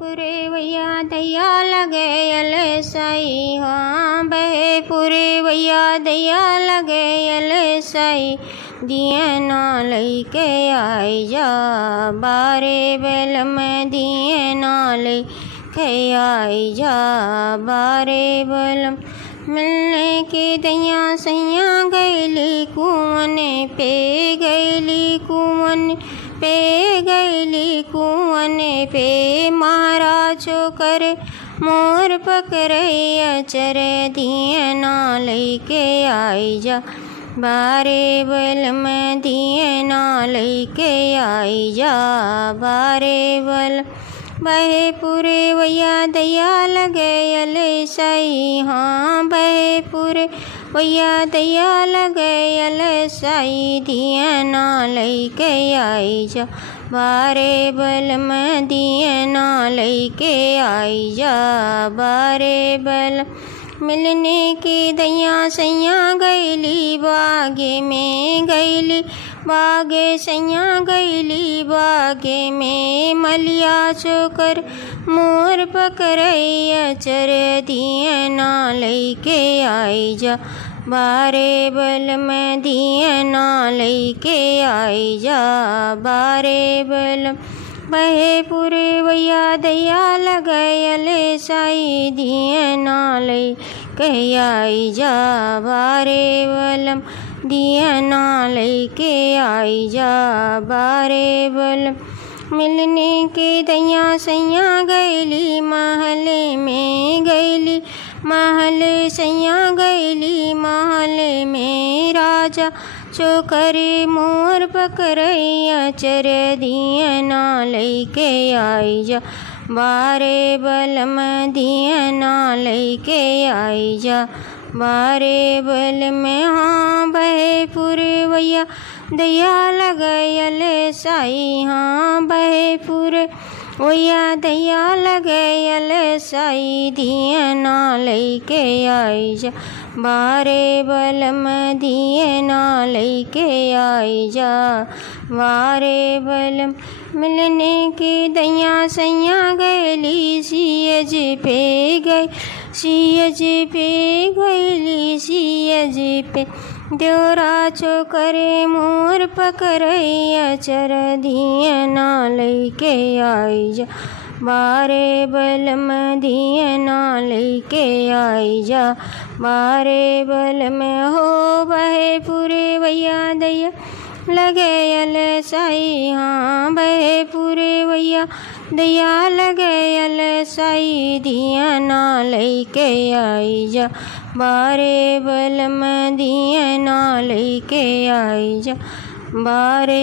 पूरे भैया दैया लगे यल साई, हाँ बहे पूरे भैया दैया लगे यल साई, दिए ना लेके आई जा बारे बेल में, दिए ना लेके आई जा बारे बेल। मिलने की दैया सैया गैली कुवन पे, गैली कुवन पे, गैली कुवन पे, महाराज कर मोर पकड़ैया चर, दिए ना लेके आई जा बारे बल में, दिए ना लेके आई जा बारे बल। बहे पूरे भैया दैया लगे यल साई, हाँ बहे पूरे भैया दैया लगे यल साई, दिए ना लेके आई जा बारे बल में, दिए ना लेके आई जा बारे बल। मिलने की दैया सैया गैली बागे में, गैली बागे सैया गैली बागे में, मलिया चोकर मोर पकड़ैया चर, दिए ना लेके आई जा बारे बल में, दिए ना लेके आई जा बारे बल। बहे पूरे भैया दैया लगे यल साई, दिए ना लेके आई जा बारे बल, दिए ना लेके आई जा बारे बल। मिलने के दैया सैया गैली महले में, गैली महल सैया गैली महल में, राजा चोकरे मोर पकड़ैया चर, दिए ना लेके आई जा बारे बल में, दिए ना लेके आई जा बारे बल में। हाँ बहे पूरे भैया दैया लगे यल साई, हाँ बहे पूरे भैया दैया लगे यल साई, दिए ना लेके आई जा बारे बल में, दिए ना लेके आई जा बारे बल। मिलने की दैया सैया गैली सीयज पे गई, सीयज पे गैली सीयज पे, देवरा चोकरे मोर पकड़ैया चर, दिए ना लेके आई जा बारे बल में, दिए ना लेके आई जा बारे बल में। हो बहे पूरे भैया दैया लगे यल साई, हाँ बहे पूरे भैया दैया लगे यल साई, दिए ना लेके आई जा बारे बल में, दिए ना लेके आई जा बारे